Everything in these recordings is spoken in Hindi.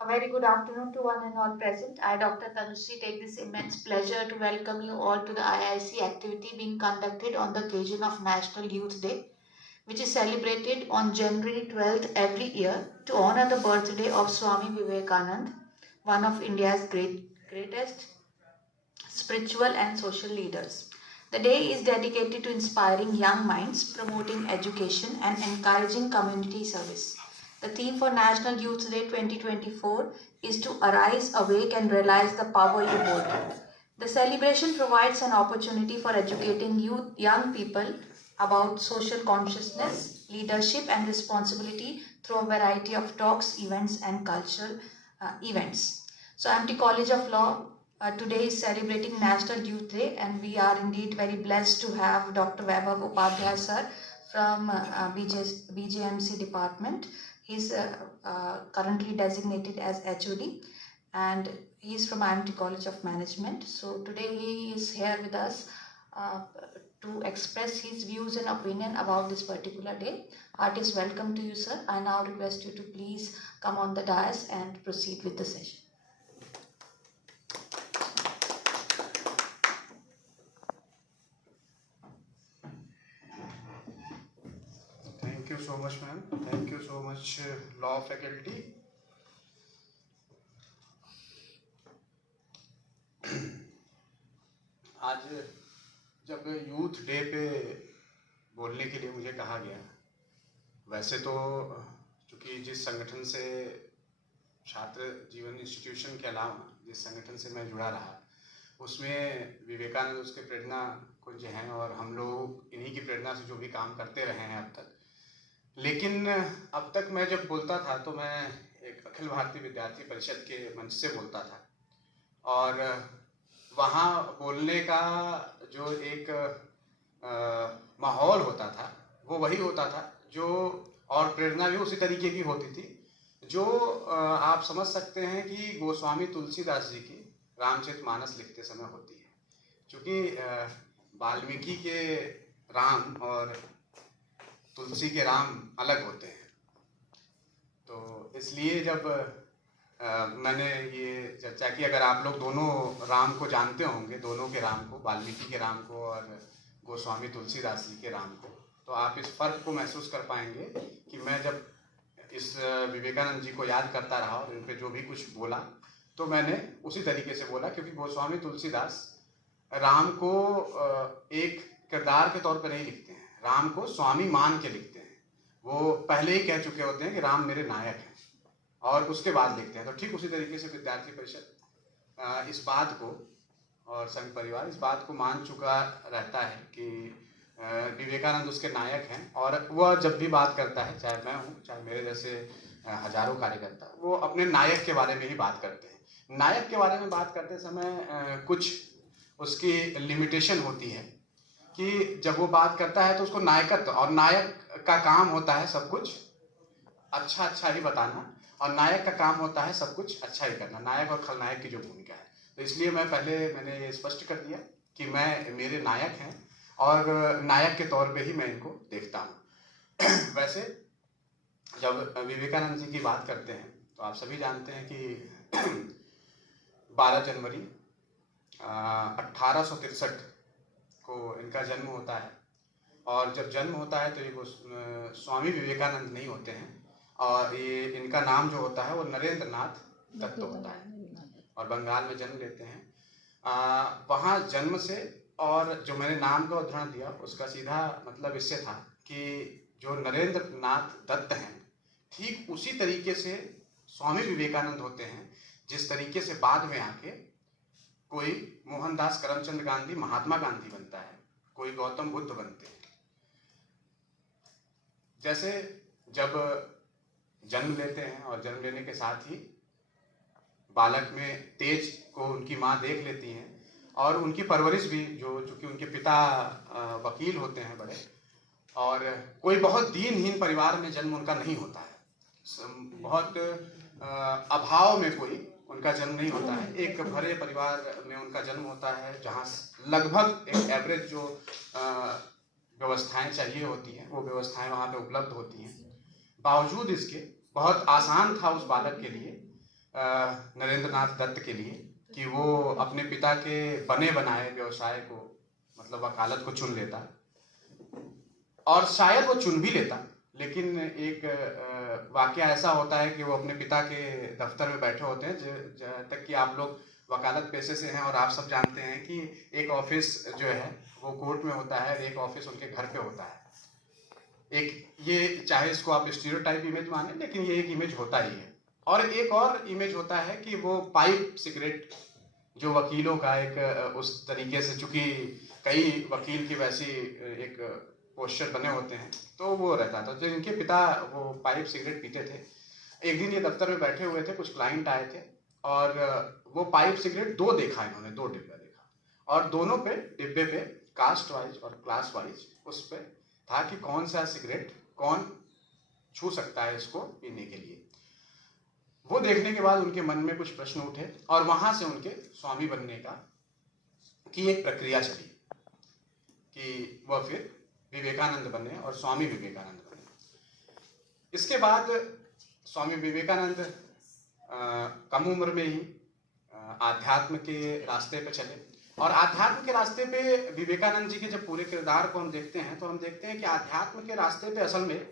A very good afternoon to one and all present. I, Dr. Tanushree, take this immense pleasure to welcome you all to the IIC activity being conducted on the occasion of National Youth Day, which is celebrated on January 12th every year to honor the birthday of Swami Vivekanand, one of India's greatest spiritual and social leaders. The day is dedicated to inspiring young minds, promoting education, and encouraging community service. The theme for National Youth Day 2024 is to arise, awake, and realize the power you hold. The celebration provides an opportunity for educating young people about social consciousness, leadership, and responsibility through a variety of talks, events, and cultural events. So, Amity College of Law today is celebrating National Youth Day, and we are indeed very blessed to have Dr. Vaibhav Upadhyay sir from BJMC department. He's currently designated as HOD, and he's from IMT College of Management. So today he is here with us to express his views and opinion about this particular day. Heartiest welcome to you, sir. I now request you to please come on the dais and proceed with the session. Thank you so much, ma'am. Thank you so much, law faculty. आज जब यूथ डे पे बोलने के लिए मुझे कहा गया, वैसे तो चूँकि जिस संगठन से छात्र जीवन इंस्टीट्यूशन के अलावा जिस संगठन से मैं जुड़ा रहा, उसमें विवेकानंद उसके प्रेरणा कुंज हैं और हम लोग इन्हीं की प्रेरणा से जो भी काम करते रहे हैं अब तक। लेकिन अब तक मैं जब बोलता था तो मैं एक अखिल भारतीय विद्यार्थी परिषद के मंच से बोलता था, और वहाँ बोलने का जो एक माहौल होता था वो वही होता था जो, और प्रेरणा भी उसी तरीके की होती थी जो आप समझ सकते हैं कि गोस्वामी तुलसीदास जी की रामचरितमानस लिखते समय होती है। क्योंकि वाल्मीकि के राम और तुलसी के राम अलग होते हैं, तो इसलिए जब मैंने ये चर्चा की, अगर आप लोग दोनों राम को जानते होंगे, दोनों के राम को, वाल्मीकि के राम को और गोस्वामी तुलसीदास जी के राम को, तो आप इस फर्क को महसूस कर पाएंगे कि मैं जब इस विवेकानंद जी को याद करता रहा और इन पर जो भी कुछ बोला तो मैंने उसी तरीके से बोला, क्योंकि गोस्वामी तुलसीदास राम को एक किरदार के तौर पर नहीं लिखते हैं, राम को स्वामी मान के लिखते हैं। वो पहले ही कह चुके होते हैं कि राम मेरे नायक हैं, और उसके बाद लिखते हैं। तो ठीक उसी तरीके से विद्यार्थी परिषद इस बात को और संघ परिवार इस बात को मान चुका रहता है कि विवेकानंद उसके नायक हैं, और वह जब भी बात करता है, चाहे मैं हूँ चाहे मेरे जैसे हजारों कार्यकर्ता, वो अपने नायक के बारे में ही बात करते हैं। नायक के बारे में बात करते समय कुछ उसकी लिमिटेशन होती है कि जब वो बात करता है तो उसको नायकत्व, और नायक का काम होता है सब कुछ अच्छा ही बताना, और नायक का काम होता है सब कुछ अच्छा ही करना, नायक और खलनायक की जो भूमिका है। तो इसलिए मैंने ये स्पष्ट कर दिया कि मेरे नायक हैं और नायक के तौर पे ही मैं इनको देखता हूँ। वैसे जब विवेकानंद जी की बात करते हैं तो आप सभी जानते हैं कि 12 जनवरी 1863 को इनका जन्म होता है, और जब जन्म होता है तो ये स्वामी विवेकानंद नहीं होते हैं, और ये इनका नाम जो होता है वो नरेंद्र नाथ दत्त होता है, और बंगाल में जन्म लेते हैं। वहाँ जन्म से, और जो मैंने नाम का उदाहरण दिया उसका सीधा मतलब इससे था कि जो नरेंद्र नाथ दत्त हैं ठीक उसी तरीके से स्वामी विवेकानंद होते हैं जिस तरीके से बाद में आके कोई मोहनदास करमचंद गांधी महात्मा गांधी बनता है, कोई गौतम बुद्ध बनते हैं। जैसे जब जन्म लेते हैं और जन्म लेने के साथ ही बालक में तेज को उनकी माँ देख लेती हैं, और उनकी परवरिश भी, जो चूँकि उनके पिता वकील होते हैं बड़े, और कोई बहुत दीनहीन परिवार में जन्म उनका नहीं होता है, बहुत अभाव में कोई उनका जन्म नहीं होता है, एक भरे परिवार में उनका जन्म होता है जहाँ लगभग एक एवरेज जो व्यवस्थाएं चाहिए होती हैं वो व्यवस्थाएं वहाँ पे उपलब्ध होती हैं। बावजूद इसके बहुत आसान था उस बालक के लिए नरेंद्र नाथ दत्त के लिए कि वो अपने पिता के बने बनाए व्यवसाय को, मतलब वकालत को चुन लेता, और शायद वो चुन भी लेता, लेकिन एक वाकया ऐसा होता है कि वो अपने पिता के दफ्तर में बैठे होते हैं। जहाँ तक कि आप लोग वकालत पेशे से हैं और आप सब जानते हैं कि एक ऑफिस जो है वो कोर्ट में होता है, एक ऑफिस उनके घर पे होता है। एक ये, चाहे इसको आप स्टीरियोटाइप इमेज माने, लेकिन ये एक इमेज होता ही है। और एक और इमेज होता है कि वो पाइप सिगरेट, जो वकीलों का एक उस तरीके से, चूंकि कई वकील की वैसी एक पोस्चर बने होते हैं, तो वो रहता था। तो इनके पिता वो पाइप सिगरेट पीते थे। एक दिन ये दफ्तर में बैठे हुए थे, कुछ क्लाइंट आए थे और वो पाइप सिगरेट दो देखा इन्होंने, दो डिब्बा देखा, और दोनों पे डिब्बे पे कास्ट वाइज और क्लास वाइज उस पे था कि कौन सा सिगरेट कौन छू सकता है इसको पीने के लिए। वो देखने के बाद उनके मन में कुछ प्रश्न उठे और वहां से उनके स्वामी बनने की एक प्रक्रिया चली कि वह फिर विवेकानंद बने और स्वामी विवेकानंद बने। इसके बाद स्वामी विवेकानंद कम उम्र में ही आध्यात्म के रास्ते पे चले। और आध्यात्म के रास्ते पे विवेकानंद जी के जब पूरे किरदार को हम देखते हैं तो हम देखते हैं कि आध्यात्म के रास्ते पे असल में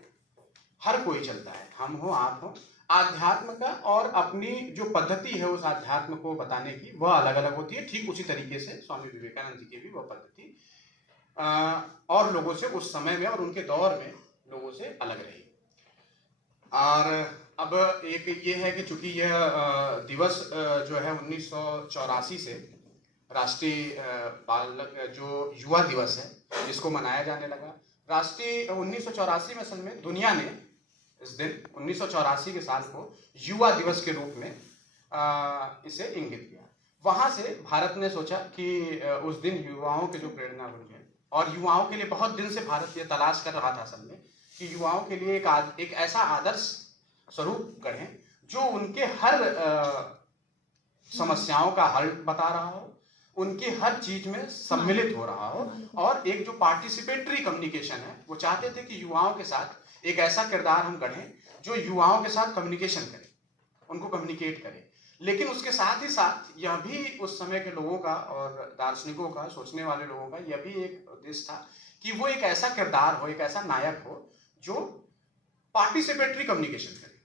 हर कोई चलता है, हम हो आप हो। आध्यात्म का और अपनी जो पद्धति है उस आध्यात्म को बताने की वह अलग अलग होती है। ठीक उसी तरीके से स्वामी विवेकानंद जी की भी वह पद्धति और लोगों से उस समय में और उनके दौर में लोगों से अलग रही। और अब एक ये है कि चूंकि यह दिवस जो है 1984 से राष्ट्रीय बालक जो युवा दिवस है इसको मनाया जाने लगा। राष्ट्रीय 1984 में असल में दुनिया ने इस दिन 1984 के साल को युवा दिवस के रूप में इसे इंगित किया। वहां से भारत ने सोचा कि उस दिन युवाओं के जो प्रेरणा बन गए, और युवाओं के लिए बहुत दिन से भारत ये तलाश कर रहा था असल में कि युवाओं के लिए एक ऐसा आदर्श स्वरूप गढ़ें जो उनके हर समस्याओं का हल बता रहा हो, उनकी हर चीज में सम्मिलित हो रहा हो, और एक जो पार्टिसिपेटरी कम्युनिकेशन है वो चाहते थे कि युवाओं के साथ एक ऐसा किरदार हम गढ़ें जो युवाओं के साथ कम्युनिकेशन करे, उनको कम्युनिकेट करे। लेकिन उसके साथ ही साथ यह भी उस समय के लोगों का और दार्शनिकों का, सोचने वाले लोगों का यह भी एक उद्देश्य था कि वो एक ऐसा किरदार हो, एक ऐसा नायक हो जो पार्टिसिपेटरी कम्युनिकेशन करे।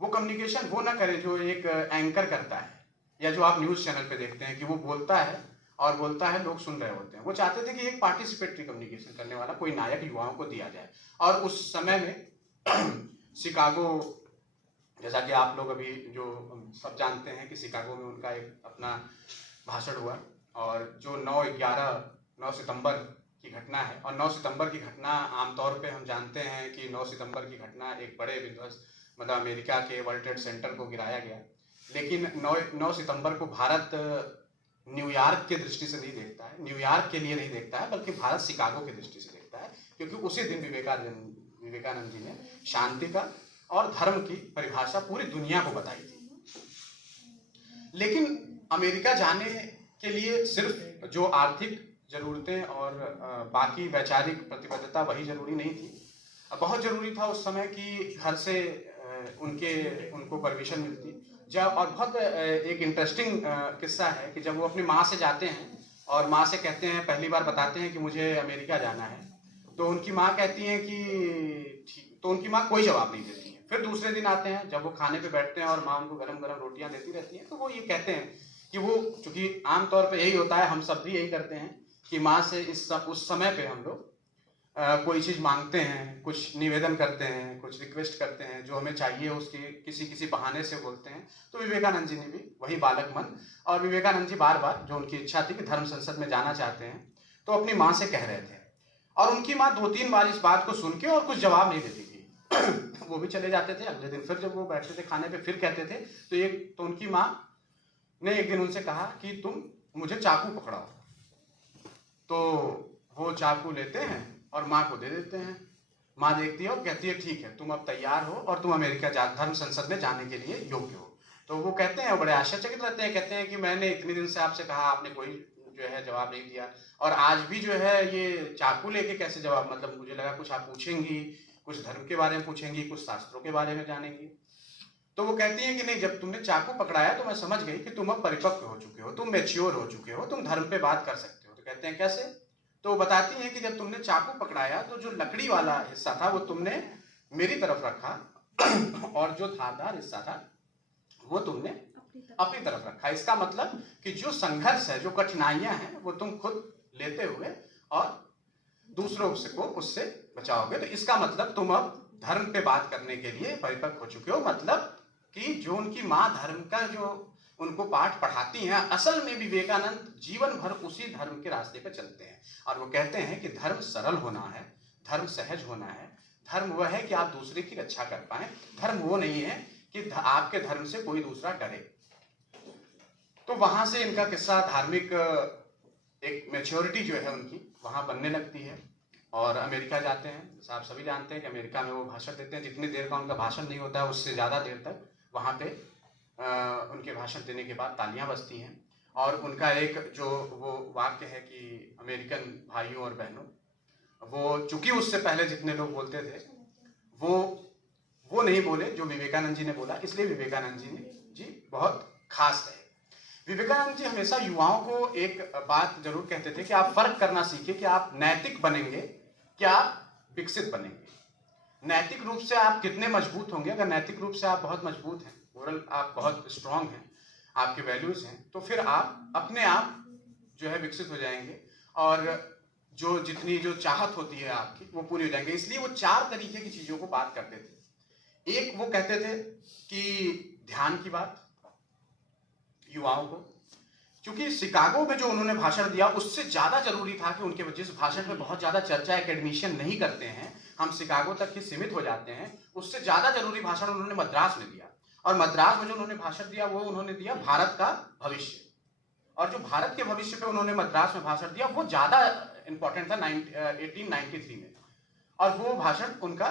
वो कम्युनिकेशन वो ना करे जो एक एंकर करता है या जो आप न्यूज चैनल पे देखते हैं कि वो बोलता है और बोलता है, लोग सुन रहे होते हैं। वो चाहते थे कि एक पार्टिसिपेटरी कम्युनिकेशन करने वाला कोई नायक युवाओं को दिया जाए। और उस समय में शिकागो, जैसा कि आप लोग अभी जो सब जानते हैं कि शिकागो में उनका एक अपना भाषण हुआ, और जो 9 सितंबर की घटना है, और 9 सितंबर की घटना आमतौर पे हम जानते हैं कि 9 सितंबर की घटना एक बड़े विध्वंस, मतलब अमेरिका के वर्ल्ड ट्रेड सेंटर को गिराया गया। लेकिन 9 सितंबर को भारत न्यूयॉर्क के दृष्टि से नहीं देखता है, न्यूयॉर्क के लिए नहीं देखता है, बल्कि भारत शिकागो की दृष्टि से देखता है, क्योंकि उसी दिन विवेकानंद जी ने शांति का और धर्म की परिभाषा पूरी दुनिया को बताई थी। लेकिन अमेरिका जाने के लिए सिर्फ जो आर्थिक जरूरतें और बाकी वैचारिक प्रतिबद्धता वही जरूरी नहीं थी, बहुत जरूरी था उस समय कि घर से उनको परमिशन मिलती। जब, और बहुत एक इंटरेस्टिंग किस्सा है कि जब वो अपनी माँ से जाते हैं और माँ से कहते हैं, पहली बार बताते हैं कि मुझे अमेरिका जाना है, तो उनकी माँ कहती है कि ठीक, तो उनकी माँ कोई जवाब नहीं देती है। फिर दूसरे दिन आते हैं, जब वो खाने पे बैठते हैं और माँ उनको गरम गरम रोटियां देती रहती हैं, तो वो ये कहते हैं कि वो, चूंकि आमतौर पे यही होता है, हम सब भी यही करते हैं कि माँ से उस समय पे हम लोग कोई चीज मांगते हैं, कुछ निवेदन करते हैं, कुछ रिक्वेस्ट करते हैं, जो हमें चाहिए उसके किसी बहाने से बोलते हैं। तो विवेकानंद जी ने भी वही बालक मन, और विवेकानंद जी बार बार जो उनकी इच्छा थी कि धर्म संसद में जाना चाहते हैं, तो अपनी माँ से कह रहे थे, और उनकी माँ 2-3 बार इस बात को सुन के और कुछ जवाब नहीं देती थी। वो भी चले जाते थे। अगले दिन फिर जब वो बैठते थे खाने पे, फिर कहते थे, तो उनकी माँ ने एक दिन उनसे कहा कि तुम मुझे चाकू पकड़ाओ। तो वो चाकू लेते हैं और माँ को दे देते हैं। माँ देखती है और कहती है, ठीक है, तुम अब तैयार हो और तुम अमेरिका धर्म संसद में जाने के लिए योग्य हो। तो वो कहते हैं, बड़े आश्चर्यचकित रहते हैं, कहते हैं कि मैंने इतने दिन से आपसे कहा, आपने कोई जो है जवाब नहीं दिया, और आज भी जो है ये चाकू लेके कैसे जवाब, मतलब मुझे लगा कुछ आप पूछेंगी, कुछ धर्म के बारे में पूछेंगी, कुछ शास्त्रों के बारे में जानेंगी। तो वो कहती हैं कि नहीं, जब तुमने चाकू पकड़ाया तो मैं समझ गई कि तुम अब परिपक्व हो चुके हो, तुम मैच्योर हो चुके हो, तुम धर्म पे बात कर सकते हो। तो कहते हैं कैसे? तो वो बताती हैं कि जब तुमने चाकू पकड़ाया तो जो लकड़ी वाला हिस्सा था वो तुमने मेरी तरफ रखा और जो धारदार हिस्सा था वो तुमने अपनी तरफ रखा। इसका मतलब कि जो संघर्ष है, जो कठिनाइयां हैं, वो तुम खुद लेते हुए और दूसरों को उससे बचाओगे। तो इसका मतलब तुम अब धर्म पे बात करने के लिए परिपक्व हो चुके हो। मतलब कि जो उनकी माँ धर्म का जो उनको पाठ पढ़ाती हैं, असल में विवेकानंद जीवन भर उसी धर्म के रास्ते पे चलते हैं। और वो कहते हैं कि धर्म सरल होना है, धर्म सहज होना है, धर्म वह है कि आप दूसरे की रक्षा कर पाए, धर्म वो नहीं है कि आपके धर्म से कोई दूसरा करे। तो वहां से इनका किस्सा, धार्मिक एक मैच्योरिटी जो है उनकी वहां बनने लगती है और अमेरिका जाते हैं। जैसा आप सभी जानते हैं कि अमेरिका में वो भाषण देते हैं, जितनी देर का उनका भाषण नहीं होता है उससे ज़्यादा देर तक वहाँ पे उनके भाषण देने के बाद तालियां बजती हैं। और उनका एक जो वो वाक्य है कि अमेरिकन भाइयों और बहनों, वो चूंकि उससे पहले जितने लोग बोलते थे वो नहीं बोले जो विवेकानंद जी ने बोला, इसलिए विवेकानंद जी बहुत खास रहे। विवेकानंद जी हमेशा युवाओं को एक बात जरूर कहते थे कि आप फर्क करना सीखिए कि आप नैतिक बनेंगे कि आप विकसित बनेंगे। नैतिक रूप से आप कितने मजबूत होंगे, अगर नैतिक रूप से आप बहुत मजबूत हैं, मोरल आप बहुत स्ट्रांग हैं, आपके वैल्यूज हैं, तो फिर आप अपने आप जो है विकसित हो जाएंगे और जो जितनी जो चाहत होती है आपकी वो पूरी हो जाएंगे। इसलिए वो 4 तरीके की चीजों को बात करते थे। एक वो कहते थे कि ध्यान की बात युवाओं को, क्योंकि शिकागो में जो उन्होंने भाषण दिया उससे ज्यादा जरूरी था कि उनके जिस भाषण में बहुत ज्यादा चर्चा एकेडमिशियन नहीं करते हैं, हम शिकागो तक ही सीमित हो जाते हैं, उससे ज्यादा जरूरी भाषण उन्होंने मद्रास में दिया। और मद्रास में जो उन्होंने भाषण दिया वो उन्होंने दिया भारत का भविष्य। और जो भारत के भविष्य पे उन्होंने मद्रास में भाषण दिया वो ज्यादा इंपॉर्टेंट था 1893 में। और वो भाषण उनका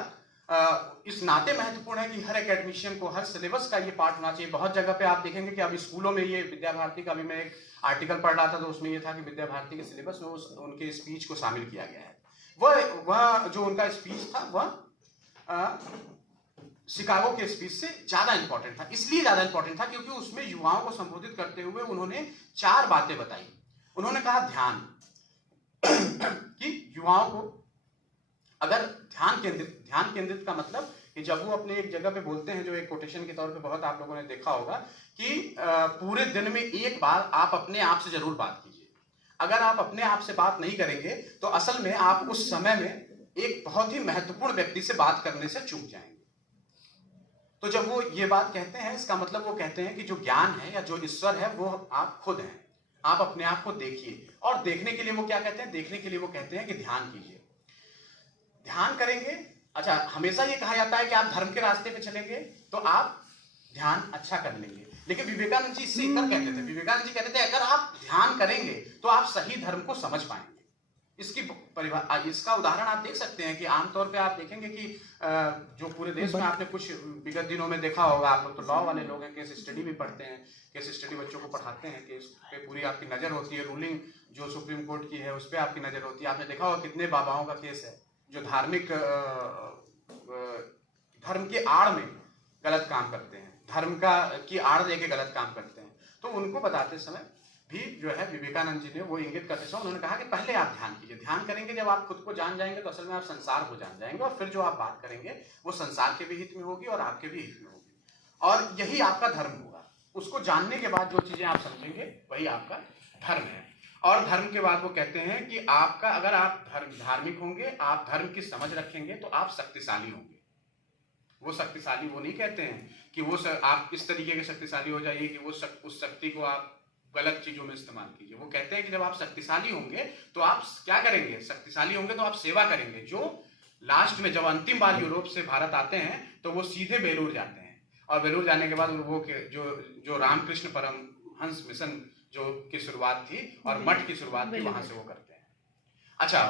इस नाते महत्वपूर्ण है कि हर एकेडमिशियन को हर सिलेबस का ये पार्ट होना चाहिए। बहुत जगह पे आप देखेंगे कि अभी स्कूलों में ये विद्या भारती का, अभी मैं एक आर्टिकल पढ़ रहा था तो उसमें ये था कि विद्या भारती के सिलेबस में उनके स्पीच को शामिल किया गया है। वह जो उनका स्पीच था वह शिकागो के स्पीच से ज्यादा इंपॉर्टेंट था। इसलिए ज्यादा इंपॉर्टेंट था क्योंकि उसमें युवाओं को संबोधित करते हुए उन्होंने 4 बातें बताई। उन्होंने कहा ध्यान कि युवाओं को अगर ध्यान केंद्रित का मतलब कि जब वो अपने एक जगह पे बोलते हैं, जो एक कोटेशन के तौर पे बहुत आप लोगों ने देखा होगा कि पूरे दिन में एक बार आप अपने आप से जरूर बात कीजिए। अगर आप अपने आप से बात नहीं करेंगे तो असल में आप उस समय में एक बहुत ही महत्वपूर्ण व्यक्ति से बात करने से चूक जाएंगे। तो जब वो ये बात कहते हैं, इसका मतलब वो कहते हैं कि जो ज्ञान है या जो ईश्वर है वो आप खुद हैं। आप अपने आप को देखिए। और देखने के लिए वो क्या कहते हैं? देखने के लिए वो कहते हैं कि ध्यान कीजिए। ध्यान करेंगे, अच्छा हमेशा ये कहा जाता है कि आप धर्म के रास्ते पे चलेंगे तो आप ध्यान अच्छा कर लेंगे, लेकिन विवेकानंद जी इससे इतर कहते थे। विवेकानंद जी कहते थे अगर आप ध्यान करेंगे तो आप सही धर्म को समझ पाएंगे। इसका उदाहरण आप देख सकते हैं कि आमतौर पे आप देखेंगे कि जो पूरे देश में आपने कुछ विगत दिनों में देखा होगा, आप लोग तो लॉ वाले लोग हैं, केस स्टडी भी पढ़ते हैं, केस स्टडी बच्चों को पढ़ाते हैं, केस पे पूरी आपकी नजर होती है, रूलिंग जो सुप्रीम कोर्ट की है उस पर आपकी नजर होती है। आपने देखा होगा कितने बाबाओं का केस है जो धार्मिक धर्म के आड़ में गलत काम करते हैं, धर्म की आड़ लेके गलत काम करते हैं। तो उनको बताते समय भी जो है विवेकानंद जी ने वो इंगित करते समय उन्होंने कहा कि पहले आप ध्यान कीजिए। ध्यान करेंगे, जब आप खुद को जान जाएंगे तो असल में आप संसार को जान जाएंगे, और फिर जो आप बात करेंगे वो संसार के भी हित में होगी और आपके भी हित में होगी, और यही आपका धर्म होगा। उसको जानने के बाद जो चीजें आप समझेंगे वही आपका धर्म है। और धर्म के बाद वो कहते हैं कि आपका, अगर आप धार्मिक होंगे, आप धर्म की समझ रखेंगे तो आप शक्तिशाली होंगे। वो शक्तिशाली वो नहीं कहते हैं कि वो आप इस तरीके के शक्तिशाली हो जाइए कि वो उस शक्ति को आप गलत चीजों में इस्तेमाल कीजिए। वो कहते हैं कि जब आप शक्तिशाली होंगे तो आप क्या करेंगे? शक्तिशाली होंगे तो आप सेवा करेंगे। जो लास्ट में जब अंतिम बार यूरोप से भारत आते हैं तो वो सीधे बेलूर जाते हैं, और बेलूर जाने के बाद वो जो रामकृष्ण परमहंस मिशन जो की शुरुआत थी और मठ की शुरुआत थी वहां से वो करते हैं। अच्छा,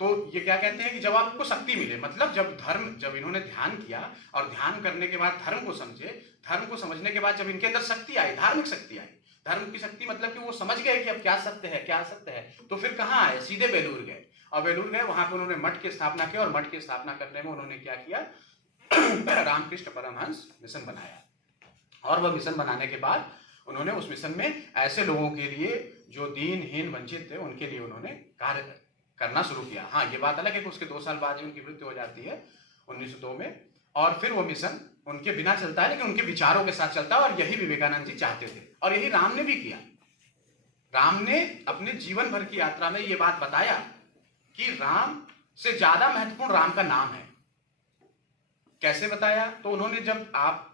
तो ये क्या कहते हैं कि जब आपको शक्ति मिले, मतलब जब इन्होंने ध्यान किया और ध्यान करने के बाद धर्म को समझे, धर्म को समझने के बाद जब इनके अंदर शक्ति आई, धार्मिक शक्ति आई, धर्म की शक्ति मतलब कि वो समझ गए कि अब क्या सत्य है, क्या असत्य है, तो फिर कहाँ आए? सीधे बेलूर गए। और बेलूर गए, वहां पे उन्होंने मठ की स्थापना की, और मठ की स्थापना करने में उन्होंने क्या किया? रामकृष्ण परमहंस मिशन बनाया। और वह मिशन बनाने के बाद उन्होंने उस मिशन में ऐसे लोगों के लिए जो दीनहीन वंचित थे उनके लिए उन्होंने कार्य करना शुरू किया। हाँ, ये बात अलग है कि उसके 2 साल बाद ही उनकी मृत्यु हो जाती है 1902 में, और फिर वो मिशन उनके बिना चलता है, लेकिन उनके विचारों के साथ चलता है, और यही विवेकानंद जी चाहते थे और यही राम ने भी किया। राम ने अपने जीवन भर की यात्रा में ये बात बताया कि राम से ज्यादा महत्वपूर्ण राम का नाम है। कैसे बताया? तो उन्होंने, जब आप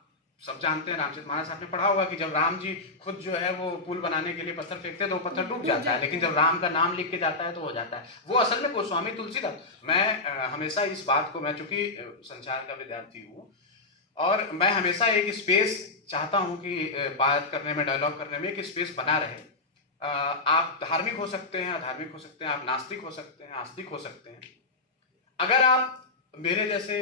सब जानते हैं, रामचरितमानस आपने पढ़ा होगा कि जब राम जी खुद जो है वो पुल बनाने के लिए पत्थर फेंकते हैं तो वो पत्थर डूब जाता है, लेकिन जब राम का नाम लिख के जाता है तो हो जाता है। वो असल में गोस्वामी तुलसीदास, मैं हमेशा इस बात को, मैं चूंकि संचार का विद्यार्थी हूँ और मैं हमेशा एक स्पेस चाहता हूँ कि बात करने में, डायलॉग करने में एक स्पेस बना रहे। आप धार्मिक हो सकते हैं, अधार्मिक हो सकते हैं, आप नास्तिक हो सकते हैं, आस्तिक हो सकते हैं। अगर आप मेरे जैसे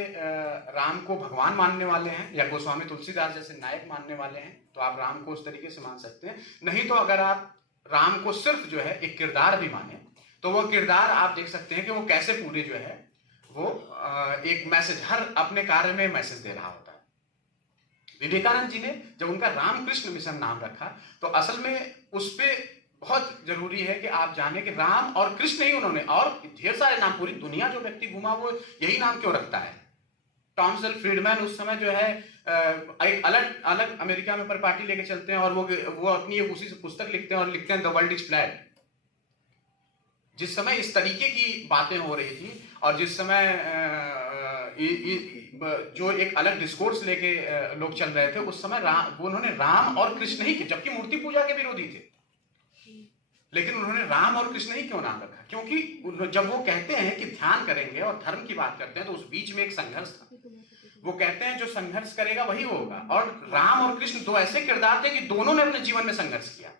राम को भगवान मानने वाले हैं या गोस्वामी तुलसीदास जैसे नायक मानने वाले हैं तो आप राम को उस तरीके से मान सकते हैं। नहीं तो अगर आप राम को सिर्फ जो है एक किरदार भी माने तो वो किरदार आप देख सकते हैं कि वो कैसे पूरे जो है वो एक मैसेज, हर अपने कार्य में मैसेज दे रहा होता है। विवेकानंद जी ने जब उनका रामकृष्ण मिशन नाम रखा तो असल में उस पर बहुत जरूरी है कि आप जाने कि राम और कृष्ण ही उन्होंने, और ढेर सारे नाम, पूरी दुनिया जो व्यक्ति घूमा वो यही नाम क्यों रखता है। टॉमस फ्रीडमैन उस समय जो है एक अलग अलग अमेरिका में पर पार्टी लेके चलते हैं और वो अपनी एक उसी से पुस्तक लिखते हैं और लिखते हैं द वर्ल्ड इज फ्लैट। जिस समय इस तरीके की बातें हो रही थी और जिस समय जो एक अलग डिस्कोर्स लेके लोग चल रहे थे, उस समय उन्होंने राम और कृष्ण ही, जबकि मूर्ति पूजा के विरोधी थे, लेकिन उन्होंने राम और कृष्ण ही क्यों नाम रखा? क्योंकि जब वो कहते हैं कि ध्यान करेंगे और धर्म की बात करते हैं तो उस बीच में एक संघर्ष था। वो कहते हैं जो संघर्ष करेगा वही होगा, और राम और कृष्ण दो ऐसे किरदार थे कि दोनों ने अपने जीवन में संघर्ष किया,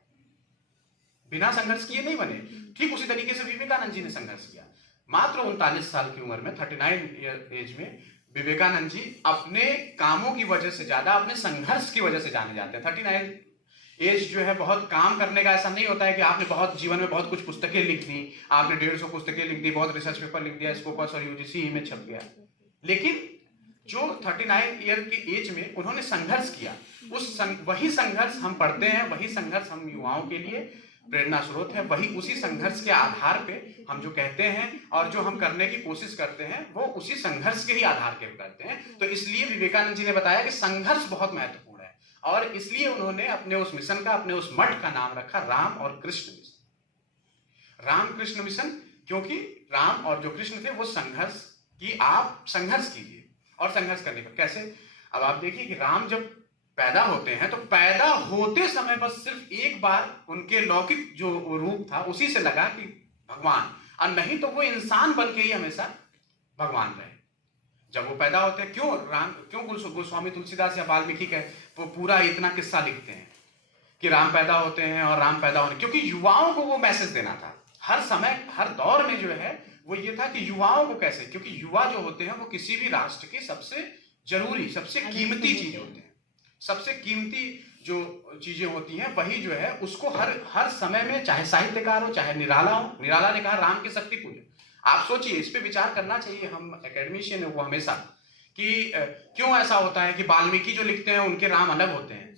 बिना संघर्ष किए नहीं बने। ठीक उसी तरीके से विवेकानंद जी ने संघर्ष किया। मात्र 39 साल की उम्र में, 39 ईयर एज में, विवेकानंद जी अपने कामों की वजह से ज्यादा अपने संघर्ष की वजह से जाने जाते हैं। 39 एज जो है बहुत काम करने का ऐसा नहीं होता है कि आपने बहुत जीवन में बहुत कुछ पुस्तकें लिख दी, आपने 150 पुस्तकें लिख दी, बहुत रिसर्च पेपर लिख दिया, स्कोपस और यूजीसी में छप गया। लेकिन जो 39 ईयर की एज में उन्होंने संघर्ष किया, वही संघर्ष हम पढ़ते हैं, वही संघर्ष हम युवाओं के लिए प्रेरणा स्रोत है। वही उसी संघर्ष के आधार पे हम जो कहते हैं और जो हम करने की कोशिश करते हैं वो उसी संघर्ष के ही आधार पे करते हैं। तो इसलिए विवेकानंद जी ने बताया कि संघर्ष बहुत महत्वपूर्ण है, और इसलिए उन्होंने अपने उस मिशन का, अपने उस मठ का नाम रखा राम और कृष्ण मिशन। राम कृष्ण मिशन, क्योंकि राम और जो कृष्ण थे वो संघर्ष की, आप संघर्ष कीजिए। और संघर्ष करने का कैसे? अब आप देखिए कि राम जब पैदा होते हैं तो पैदा होते समय बस सिर्फ एक बार उनके लौकिक जो रूप था उसी से लगा कि भगवान, और नहीं तो वो इंसान बन के ही हमेशा भगवान रहे। जब वो पैदा होते हैं, क्यों गोस्वामी तुलसीदास या वाल्मीकि का वो पूरा इतना किस्सा लिखते हैं कि राम पैदा होते हैं और राम पैदा होने, क्योंकि युवाओं को वो मैसेज देना था। हर समय, हर दौर में जो है वो ये था कि युवाओं को कैसे, क्योंकि युवा जो होते हैं वो किसी भी राष्ट्र की सबसे जरूरी, सबसे कीमती चीज होते हैं। सबसे कीमती जो चीजें होती हैं वही जो है उसको हर समय में, चाहे साहित्यकार हो चाहे निराला हो। निराला ने कहा राम की शक्ति पूजन। आप सोचिए, इस पे विचार करना चाहिए हम एकेडमिशियन है वो हमेशा, कि क्यों ऐसा होता है कि वाल्मीकि जो लिखते हैं उनके राम अलग होते हैं,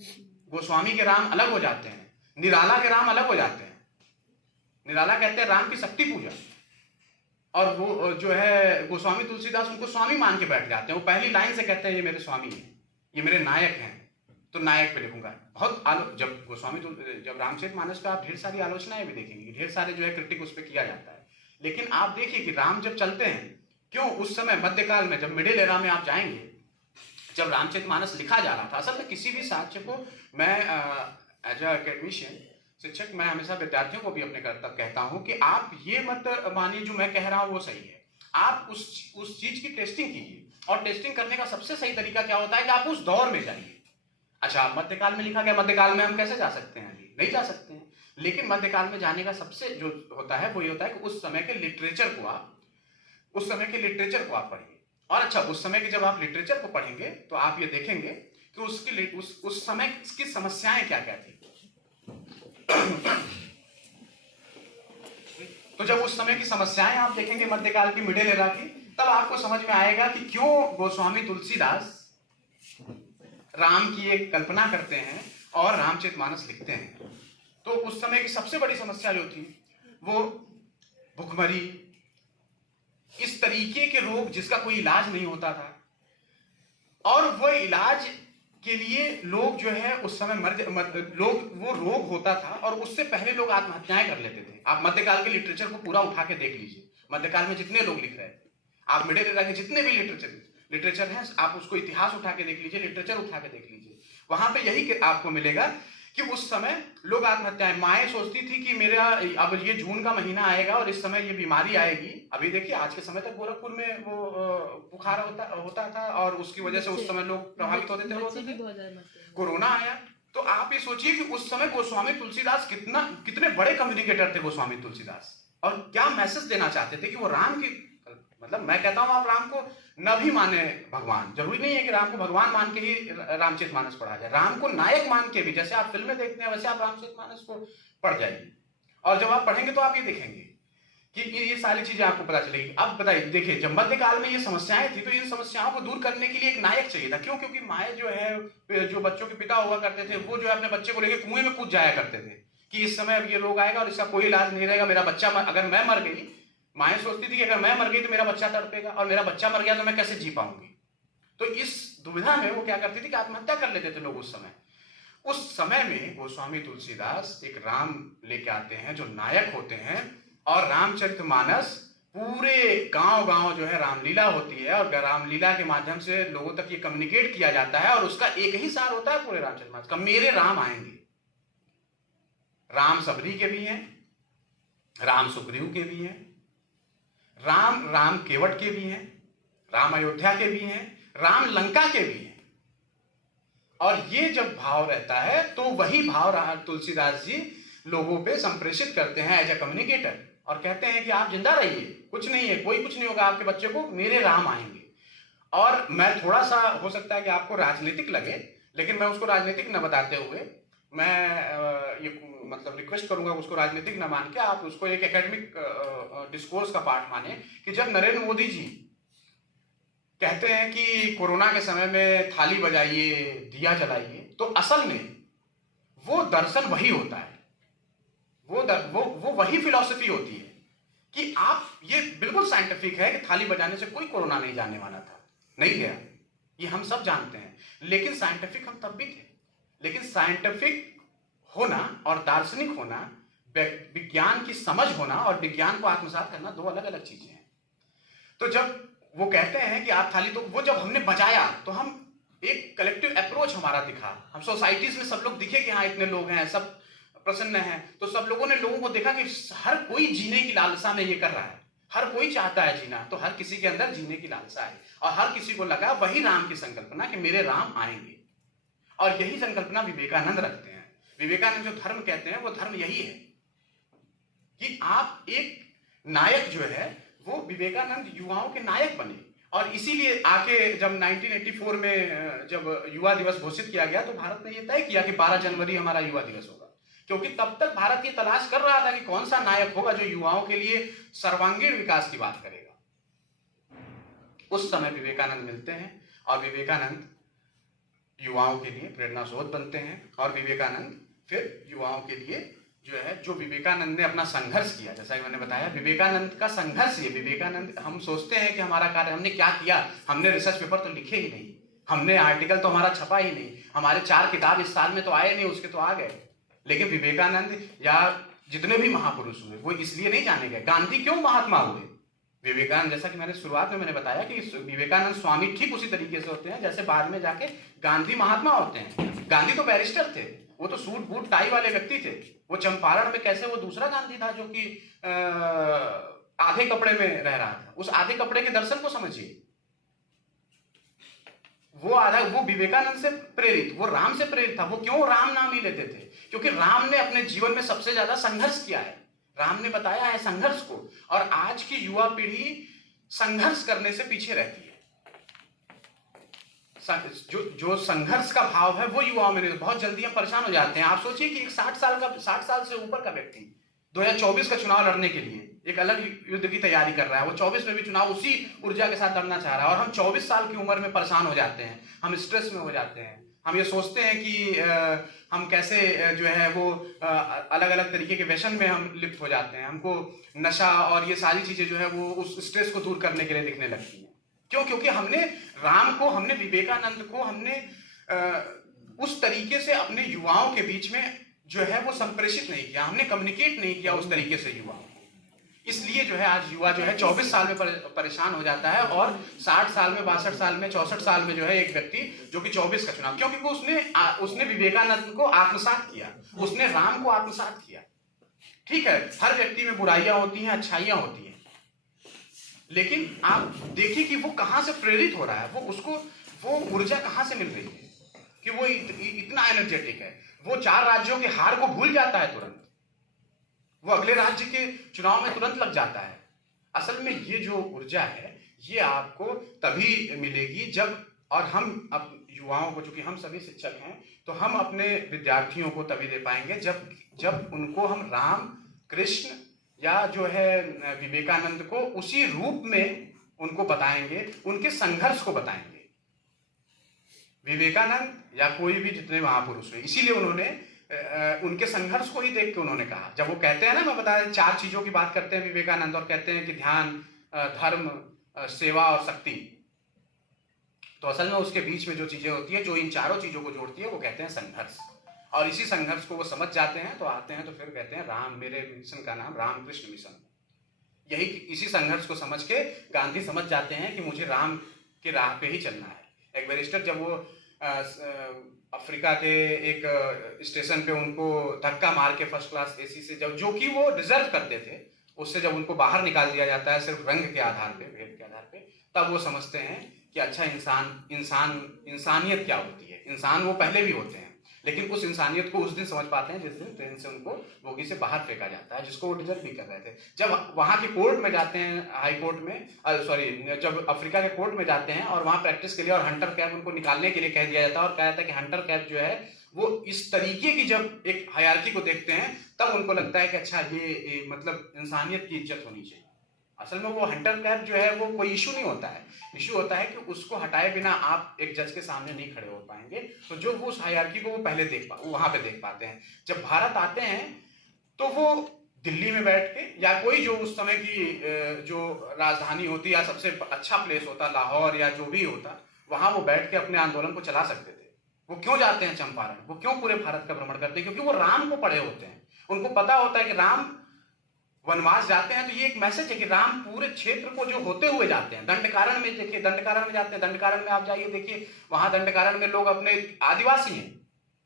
गोस्वामी के राम अलग हो जाते हैं, निराला के राम अलग हो जाते हैं। निराला कहते हैं राम की शक्ति पूजा, और वो जो है गोस्वामी तुलसीदास उनको स्वामी मान के बैठ जाते हैं। वो पहली लाइन से कहते हैं ये मेरे स्वामी हैं, ये मेरे नायक हैं, तो नायक पे लिखूंगा। बहुत जब गोस्वामी जब रामचरितमानस पे आप ढेर सारी आलोचनाएं भी देखेंगे, ढेर सारे जो है क्रिटिक उस पर किया जाता है। लेकिन आप देखिए कि राम जब चलते हैं, क्यों उस समय मध्यकाल में, जब मिडिल एरा में आप जाएंगे, जब रामचरितमानस लिखा जा रहा था, असल में किसी भी साक्ष्य को मैं एज अ एकेडमिशियन, शिक्षक, मैं हमेशा विद्यार्थियों को भी अपने कहता हूं कि आप ये मत मानिए जो मैं कह रहा हूं वो सही है, आप उस चीज की टेस्टिंग कीजिए। और टेस्टिंग करने का सबसे सही तरीका क्या होता है कि आप उस दौर में जाइए। अच्छा, मध्यकाल में लिखा गया, मध्यकाल में हम कैसे जा सकते हैं? अभी नहीं जा सकते हैं। लेकिन मध्यकाल में जाने का सबसे जो होता है वो ये होता है कि उस समय के लिटरेचर को आप पढ़िए। और अच्छा, उस समय के जब आप लिटरेचर को पढ़ेंगे तो आप ये देखेंगे कि उस समय की समस्याएं क्या क्या थी। तो जब उस समय की समस्याएं आप देखेंगे मध्यकाल की, मिडिल एरा की, तब आपको समझ में आएगा कि क्यों गोस्वामी तुलसीदास राम की एक कल्पना करते हैं और रामचरितमानस लिखते हैं। तो उस समय की सबसे बड़ी समस्या जो थी वो भुखमरी, इस तरीके के रोग जिसका कोई इलाज नहीं होता था, और वो इलाज के लिए लोग जो है उस समय लोग वो रोग होता था और उससे पहले लोग आत्महत्याएं कर लेते थे। आप मध्यकाल के लिटरेचर को पूरा उठा के देख लीजिए, मध्यकाल में जितने लोग लिख रहे थे, आप मिडिल एरा के जितने भी लिटरेचर हैं, आप उसको इतिहास उठा के देख लीजिए, लिटरेचर उठा के देख लीजिए, वहां पे यही आपको मिलेगा कि उस समय लोग आत्महत्याएं, माएँ सोचती थी कि मेरा अब ये जून का महीना आएगा और इस समय ये बीमारी आएगी। अभी देखिए आज के समय तक गोरखपुर में वो बुखार होता था और उसकी वजह से उस समय लोग प्रभावित होते थे। कोरोना आया तो आप ये सोचिए कि उस समय गोस्वामी तुलसीदास कितने बड़े कम्युनिकेटर थे गोस्वामी तुलसीदास, और क्या मैसेज देना चाहते थे कि वो राम की, मतलब मैं कहता हूं आप राम को न भी माने भगवान, जरूरी नहीं है कि राम को भगवान मान के ही रामचरितमानस पढ़ा जाए, राम को नायक मान के भी, जैसे आप फिल्में देखते हैं वैसे आप रामचरितमानस को पढ़ जाइए, और जब आप पढ़ेंगे तो आप ये देखेंगे कि ये सारी चीजें आपको पता चलेगी। अब बताइए, देखिए जब मध्यकाल में ये समस्याएं थी तो इन समस्याओं को दूर करने के लिए एक नायक चाहिए था। क्यों? क्योंकि माए जो है, जो बच्चों के पिता हुआ करते थे, वो जो है अपने बच्चे को लेकर कुएं में कूद जाया करते थे कि इस समय अब ये रोग आएगा और इसका कोई इलाज नहीं रहेगा, मेरा बच्चा अगर मैं मर गई, माएँ सोचती थी कि अगर मैं मर गई तो मेरा बच्चा तड़पेगा, और मेरा बच्चा मर गया तो मैं कैसे जी पाऊंगी। तो इस दुविधा में वो क्या करती थी कि आत्महत्या कर लेते थे लोग उस समय में गोस्वामी तुलसीदास एक राम लेके आते हैं जो नायक होते हैं, और रामचरितमानस पूरे गांव जो है रामलीला होती है, और रामलीला के माध्यम से लोगों तक ये कम्युनिकेट किया जाता है, और उसका एक ही सार होता है पूरे रामचरितमानस का, मेरे राम आएंगे। राम सबरी के भी हैं, राम सुग्रीव के भी हैं, राम केवट के भी हैं, राम अयोध्या के भी हैं, राम लंका के भी हैं। और ये जब भाव रहता है तो वही भाव तुलसीदास जी लोगों पे संप्रेषित करते हैं एज ए कम्युनिकेटर, और कहते हैं कि आप जिंदा रहिए, कुछ नहीं है, कोई कुछ नहीं होगा आपके बच्चे को, मेरे राम आएंगे। और मैं थोड़ा सा, हो सकता है कि आपको राजनीतिक लगे, लेकिन मैं उसको राजनीतिक न बताते हुए मैं ये मतलब रिक्वेस्ट करूंगा उसको राजनीतिक न मान के आप उसको एक एकेडमिक डिस्कोर्स का पार्ट माने, कि जब नरेंद्र मोदी जी कहते हैं कि कोरोना के समय में थाली बजाइए, दिया जलाइए, तो असल में वो दर्शन वही होता है, वो वही फिलॉसफी होती है कि आप, ये बिल्कुल साइंटिफिक है कि थाली बजाने से कोई कोरोना नहीं जाने वाला था, नहीं गया, ये हम सब जानते हैं, लेकिन साइंटिफिक हम तब भी थे। लेकिन साइंटिफिक होना और दार्शनिक होना, विज्ञान की समझ होना और विज्ञान को आत्मसात करना दो अलग अलग चीजें हैं। तो जब वो कहते हैं कि आप थाली, तो वो जब हमने बजाया तो हम एक कलेक्टिव अप्रोच हमारा दिखा, हम सोसाइटीज में सब लोग दिखे कि हाँ इतने लोग हैं, सब प्रसन्न हैं, तो सब लोगों ने लोगों को देखा कि हर कोई जीने की लालसा में ये कर रहा है, हर कोई चाहता है जीना, तो हर किसी के अंदर जीने की लालसा है, और हर किसी को लगा वही राम की संकल्पना कि मेरे राम आएंगे। और यही संकल्पना विवेकानंद रखते हैं। विवेकानंद जो धर्म कहते हैं वो धर्म यही है कि आप एक नायक जो है, वो विवेकानंद युवाओं के नायक बने, और इसीलिए आके जब 1984 में जब युवा दिवस घोषित किया गया तो भारत ने यह तय किया कि 12 जनवरी हमारा युवा दिवस होगा, क्योंकि तब तक भारत ये तलाश कर रहा था कि कौन सा नायक होगा जो युवाओं के लिए सर्वांगीण विकास की बात करेगा। उस समय विवेकानंद मिलते हैं, और विवेकानंद युवाओं के लिए प्रेरणा स्रोत बनते हैं, और विवेकानंद फिर युवाओं के लिए जो है, जो विवेकानंद ने अपना संघर्ष किया, जैसा कि मैंने बताया विवेकानंद का संघर्ष, ये विवेकानंद, हम सोचते हैं कि हमारा कार्य, हमने क्या किया, हमने रिसर्च पेपर तो लिखे ही नहीं, हमने आर्टिकल तो हमारा छपा ही नहीं, हमारे 4 किताब इस साल में तो आए नहीं, उसके तो आ गए। लेकिन विवेकानंद या जितने भी महापुरुष हुए वो इसलिए नहीं जाने गए। गांधी क्यों महात्मा हुए? विवेकानंद, जैसा कि मैंने शुरुआत में मैंने बताया कि विवेकानंद स्वामी ठीक उसी तरीके से होते हैं जैसे बाद में जाके गांधी महात्मा होते हैं। गांधी तो बैरिस्टर थे, वो तो सूट बूट टाई वाले व्यक्ति थे। वो चंपारण में कैसे वो दूसरा गांधी था जो कि आधे कपड़े में रह रहा था, उस आधे कपड़े के दर्शन को समझिए। वो विवेकानंद से प्रेरित, वो राम से प्रेरित था। वो क्यों राम नाम ही लेते थे? क्योंकि राम ने अपने जीवन में सबसे ज्यादा संघर्ष किया है, राम ने बताया है संघर्ष को, और आज की युवा पीढ़ी संघर्ष करने से पीछे रहती है। जो संघर्ष का भाव है वो युवाओं में बहुत जल्दी हम परेशान हो जाते हैं। आप सोचिए कि एक 60 साल से ऊपर का व्यक्ति 2024 का चुनाव लड़ने के लिए एक अलग युद्ध की तैयारी कर रहा है, वो 24 में भी चुनाव उसी ऊर्जा के साथ लड़ना चाह रहा है, और हम 24 साल की उम्र में परेशान हो जाते हैं, हम स्ट्रेस में हो जाते हैं, हम ये सोचते हैं कि हम कैसे जो है वो अलग अलग तरीके के व्यसन में हम लिप्त हो जाते हैं। हमको नशा और ये सारी चीजें जो है वो उस स्ट्रेस को दूर करने के लिए दिखने लगती हैं। क्यों? क्योंकि हमने राम को, हमने विवेकानंद को, हमने उस तरीके से अपने युवाओं के बीच में जो है वो संप्रेषित नहीं किया, हमने कम्युनिकेट नहीं किया उस तरीके से युवाओं को। इसलिए जो है आज युवा जो है 24 साल में परेशान हो जाता है और 60 साल में, 62 साल में, 64 साल में जो है एक व्यक्ति जो कि 24 का चुनाव, क्योंकि उसने विवेकानंद को आत्मसात किया, उसने राम को आत्मसात किया। ठीक है, हर व्यक्ति में बुराइयां होती हैं, अच्छाइयां होती हैं, लेकिन आप देखिए कि वो कहां से प्रेरित हो रहा है, वो ऊर्जा कहां से मिल रही है कि वो इतना एनर्जेटिक है। वो 4 राज्यों के हार को भूल जाता है तुरंत, वो अगले राज्य के चुनाव में तुरंत लग जाता है। असल में ये जो ऊर्जा है ये आपको तभी मिलेगी जब, और हम अब युवाओं को, चूंकि हम सभी शिक्षक हैं, तो हम अपने विद्यार्थियों को तभी दे पाएंगे जब उनको हम राम, कृष्ण या जो है विवेकानंद को उसी रूप में उनको बताएंगे, उनके संघर्ष को बताएंगे। विवेकानंद या कोई भी जितने महापुरुष हुए, इसीलिए उन्होंने उनके संघर्ष को ही देख के उन्होंने कहा, जब वो कहते हैं ना, मैं बता रहा 4 चीजों की बात करते हैं विवेकानंद और कहते हैं कि ध्यान, धर्म, सेवा और शक्ति, तो असल में उसके बीच में जो चीजें होती है, जो इन चारों चीजों को जोड़ती है, वो कहते हैं संघर्ष। और इसी संघर्ष को वो समझ जाते हैं तो आते हैं तो फिर कहते हैं राम, मेरे मिशन का नाम रामकृष्ण मिशन। यही इसी संघर्ष को समझ के गांधी समझ जाते हैं कि मुझे राम के राह पे ही चलना है। एक बैरिस्टर जब वो अफ्रीका के एक स्टेशन पे उनको धक्का मार के फर्स्ट क्लास एसी से, जब जो कि वो डिजर्व करते थे, उससे जब उनको बाहर निकाल दिया जाता है सिर्फ रंग के आधार पे, भेद के आधार पे, तब वो समझते हैं कि अच्छा इंसानियत क्या होती है। इंसान वो पहले भी होते हैं, लेकिन उस इंसानियत को उस दिन समझ पाते हैं जिस दिन ट्रेन से उनको बोगी से बाहर फेंका जाता है, जिसको वो डिजर्व भी कर रहे थे। जब वहां के कोर्ट में जाते हैं, हाई कोर्ट में, जब अफ्रीका के कोर्ट में जाते हैं और वहां प्रैक्टिस के लिए, और हंटर कैप उनको निकालने के लिए कह दिया जाता है और कहा जाता है कि हंटर कैप जो है वो इस तरीके की जब एक हायरार्की को देखते हैं तब उनको लगता है कि अच्छा ये मतलब इंसानियत की इज्जत होनी चाहिए। असल में वो हंटर कैप जो है वो कोई इशू नहीं होता है, इशू होता है कि उसको हटाए बिना आप एक जज के सामने नहीं खड़े हो पाएंगे। तो जो वो उस हायरार्की को वो पहले वहां पे देख पाते हैं। जब भारत आते हैं तो वो दिल्ली में बैठ के, या कोई जो उस समय की जो राजधानी होती या सबसे अच्छा प्लेस होता, लाहौर या जो भी होता, वहां वो बैठ के अपने आंदोलन को चला सकते थे। वो क्यों जाते हैं चंपारण, वो क्यों पूरे भारत का भ्रमण करते हैं? क्योंकि वो राम को पढ़े होते हैं, उनको पता होता है कि राम वनवास जाते हैं तो ये एक मैसेज है कि राम पूरे क्षेत्र को जो होते हुए जाते हैं। दंडकारण्य में देखिए, दंडकारण्य में जाते हैं, दंडकारण्य में आप जाइए देखिए, वहां दंडकारण्य में लोग अपने आदिवासी हैं,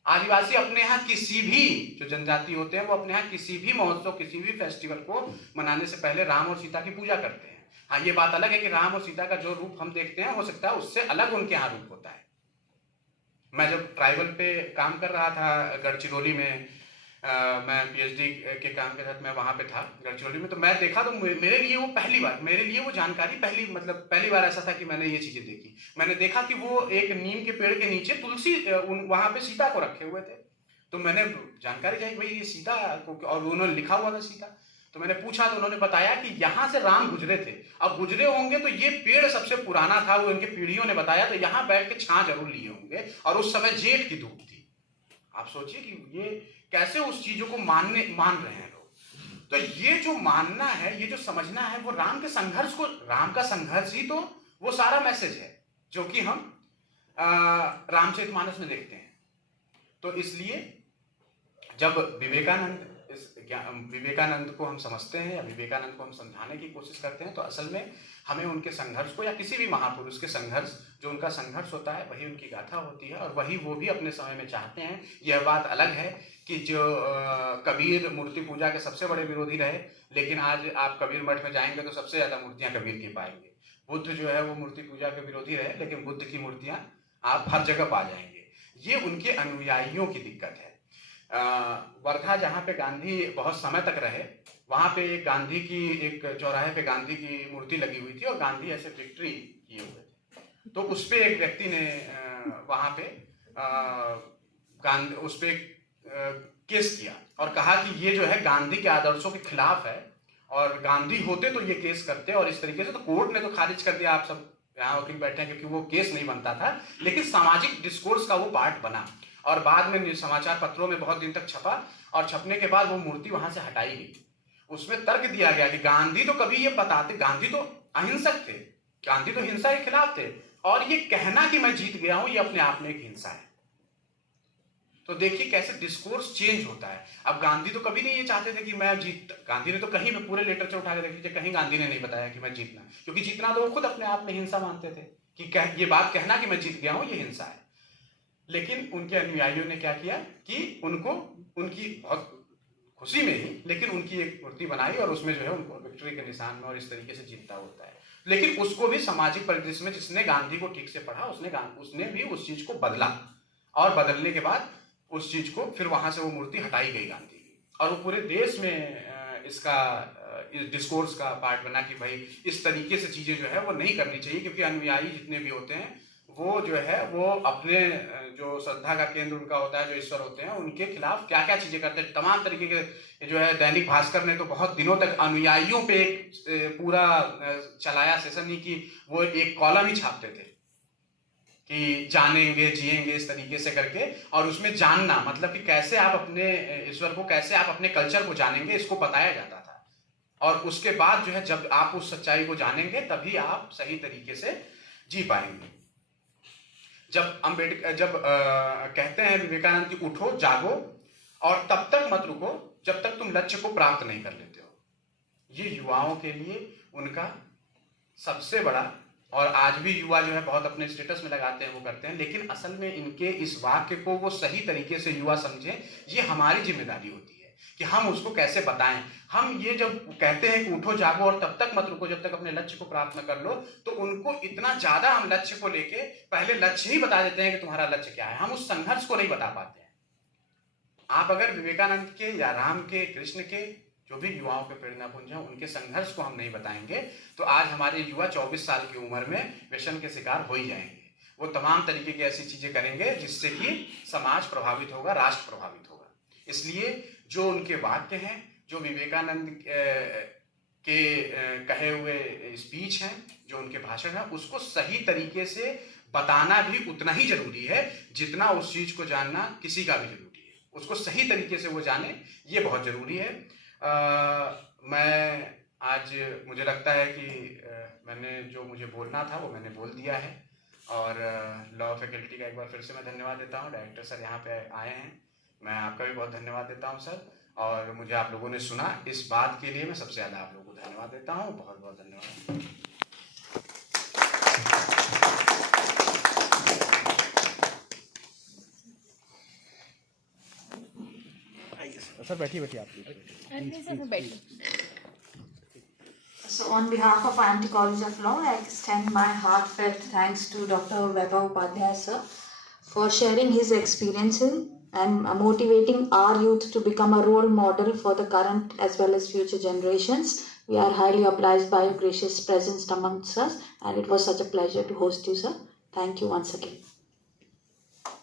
आदिवासी अपने यहाँ किसी भी जो जनजाति होते हैं वो अपने यहाँ किसी भी महोत्सव, किसी भी फेस्टिवल को मनाने से पहले राम और सीता की पूजा करते हैं। हाँ, ये बात अलग है कि राम और सीता का जो रूप हम देखते हैं हो सकता है उससे अलग उनके यहाँ रूप होता है। मैं जब ट्राइबल पे काम कर रहा था गढ़चिरौली में, मैं पीएचडी के काम के साथ मैं वहाँ पे था गढ़चिरौली में, तो मैं देखा तो मेरे लिए वो पहली बार, मेरे लिए वो जानकारी पहली बार ऐसा था कि मैंने ये चीजें देखी। मैंने देखा कि वो एक नीम के पेड़ के नीचे तुलसी वहाँ पे सीता को रखे हुए थे। तो मैंने जानकारी चाहिए भाई ये सीता को, और उन्होंने लिखा हुआ था सीता। तो मैंने पूछा तो उन्होंने बताया कि यहाँ से राम गुजरे थे। अब गुजरे होंगे तो ये पेड़ सबसे पुराना था, वो इनके पीढ़ियों ने बताया, तो यहाँ बैठ के छां जरूर लिए होंगे, और उस समय जेठ की धूप थी। आप सोचिए कि ये कैसे उस चीजों को मान रहे हैं लोग। तो ये जो मानना है, ये जो समझना है, वो राम के संघर्ष को, राम का संघर्ष ही तो वो सारा मैसेज है जो कि हम रामचरितमानस में देखते हैं। तो इसलिए जब विवेकानंद को हम समझते हैं या विवेकानंद को हम समझाने की कोशिश करते हैं, तो असल में हमें उनके संघर्ष को, या किसी भी महापुरुष के संघर्ष, जो उनका संघर्ष होता है वही उनकी गाथा होती है, और वही वो भी अपने समय में चाहते हैं। यह बात अलग है कि जो कबीर मूर्ति पूजा के सबसे बड़े विरोधी रहे, लेकिन आज आप कबीर मठ में जाएंगे तो सबसे ज्यादा मूर्तियां कबीर की पाएंगे। बुद्ध जो है वो मूर्ति पूजा के विरोधी रहे, लेकिन बुद्ध की मूर्तियां आप हर जगह पा जाएंगे। ये उनके अनुयायियों की दिक्कत है। वर्धा जहाँ पे गांधी बहुत समय तक रहे, वहां पे एक चौराहे पे गांधी की मूर्ति लगी हुई थी, और गांधी ऐसे विक्ट्री किए हुए थे। तो उस पे एक व्यक्ति ने वहां पे उस पे केस किया और कहा कि ये जो है गांधी के आदर्शों के खिलाफ है, और गांधी होते तो ये केस करते, और इस तरीके से। तो कोर्ट ने तो खारिज कर दिया, आप सब यहाँ वकील बैठे हैं क्योंकि वो केस नहीं बनता था, लेकिन सामाजिक डिस्कोर्स का वो पार्ट बना और बाद में समाचार पत्रों में बहुत दिन तक छपा और छपने के बाद वो मूर्ति वहां से हटाई गई। उसमें तर्क दिया गया कि गांधी तो कभी ये बताते, गांधी तो अहिंसक थे, गांधी तो हिंसा के खिलाफ थे, और ये कहना कि मैं जीत गया हूं ये अपने आप में एक हिंसा है। तो देखिए कैसे डिस्कोर्स चेंज होता है। अब गांधी तो कभी नहीं ये चाहते थे कि मैं जीत, गांधी ने तो कहीं पे पूरे लेटर से उठा के रख लीजिए, कहीं गांधी ने नहीं बताया कि मैं जीतना, क्योंकि जीतना तो वो खुद अपने आप में हिंसा मानते थे कि ये बात कहना कि मैं जीत गया हूं ये हिंसा है। लेकिन उनके अनुयायियों ने क्या किया कि उनको उनकी बहुत खुशी में ही, लेकिन उनकी एक मूर्ति बनाई और उसमें जो है उनको विक्ट्री के निशान में और इस तरीके से जीतता होता है। लेकिन उसको भी सामाजिक परिदृश्य में जिसने गांधी को ठीक से पढ़ा उसने भी उस चीज को बदला, और बदलने के बाद उस चीज को फिर वहां से वो मूर्ति हटाई गई गांधी की, और वो पूरे देश में इसका डिस्कोर्स का पार्ट बना कि भाई इस तरीके से चीजें जो है वो नहीं करनी चाहिए, क्योंकि अनुयायी जितने भी होते हैं वो जो है वो अपने जो श्रद्धा का केंद्र उनका होता है, जो ईश्वर होते हैं, उनके खिलाफ क्या क्या चीजें करते हैं, तमाम तरीके के जो है। दैनिक भास्कर ने तो बहुत दिनों तक अनुयायियों पे एक पूरा चलाया सेशन ही कि वो एक कॉलम ही छापते थे कि जानेंगे जिएंगे इस तरीके से करके, और उसमें जानना मतलब कि कैसे आप अपने ईश्वर को, कैसे आप अपने कल्चर को जानेंगे, इसको बताया जाता था। और उसके बाद जो है जब आप उस सच्चाई को जानेंगे तभी आप सही तरीके से जी पाएंगे। जब कहते हैं विवेकानंद की उठो जागो और तब तक मत रुको जब तक तुम लक्ष्य को प्राप्त नहीं कर लेते हो, ये युवाओं के लिए उनका सबसे बड़ा, और आज भी युवा जो है बहुत अपने स्टेटस में लगाते हैं वो करते हैं, लेकिन असल में इनके इस वाक्य को वो सही तरीके से युवा समझें, ये हमारी जिम्मेदारी होती है कि हम उसको कैसे बताएं। हम ये जब कहते हैं कि उठो जागो और तब तक मत रुको जब तक अपने लक्ष्य को प्राप्त न कर लो, तो उनको इतना ज्यादा हम लक्ष्य को लेके पहले लक्ष्य ही बता देते हैं कि तुम्हारा लक्ष्य क्या है, हम उस संघर्ष को नहीं बता पाते हैं। आप अगर विवेकानंद के या राम के, कृष्ण के, जो भी युवाओं के प्रेरणापुंज हैं, उनके संघर्ष को हम नहीं बताएंगे तो आज हमारे युवा 24 साल की उम्र में व्यसन के शिकार हो ही जाएंगे। वो तमाम तरीके की ऐसी चीजें करेंगे जिससे कि समाज प्रभावित होगा, राष्ट्र प्रभावित होगा। इसलिए जो उनके वाक्य हैं, जो विवेकानंद के कहे हुए स्पीच हैं, जो उनके भाषण हैं, उसको सही तरीके से बताना भी उतना ही जरूरी है जितना उस चीज को जानना किसी का भी जरूरी है। उसको सही तरीके से वो जाने, ये बहुत जरूरी है। मैं आज मुझे लगता है कि मैंने जो मुझे बोलना था वो मैंने बोल दिया है, और लॉ फैकल्टी का एक बार फिर से मैं धन्यवाद देता हूँ। डायरेक्टर सर यहाँ पे आए हैं, मैं आपका भी बहुत धन्यवाद देता हूँ सर, और मुझे आप लोगों ने सुना, इस बात के लिए मैं सबसे ज़्यादा आप लोगों को धन्यवाद देता हूँ। बहुत बहुत धन्यवाद। सर बैठिए आप। So on behalf of IMT College of Law, I extend my heartfelt thanks to Dr. Vaibhav Upadhyay sir for sharing his experiences and motivating our youth to become a role model for the current as well as future generations. We are highly obliged by your gracious presence amongst us, and it was such a pleasure to host you, sir. Thank you once again.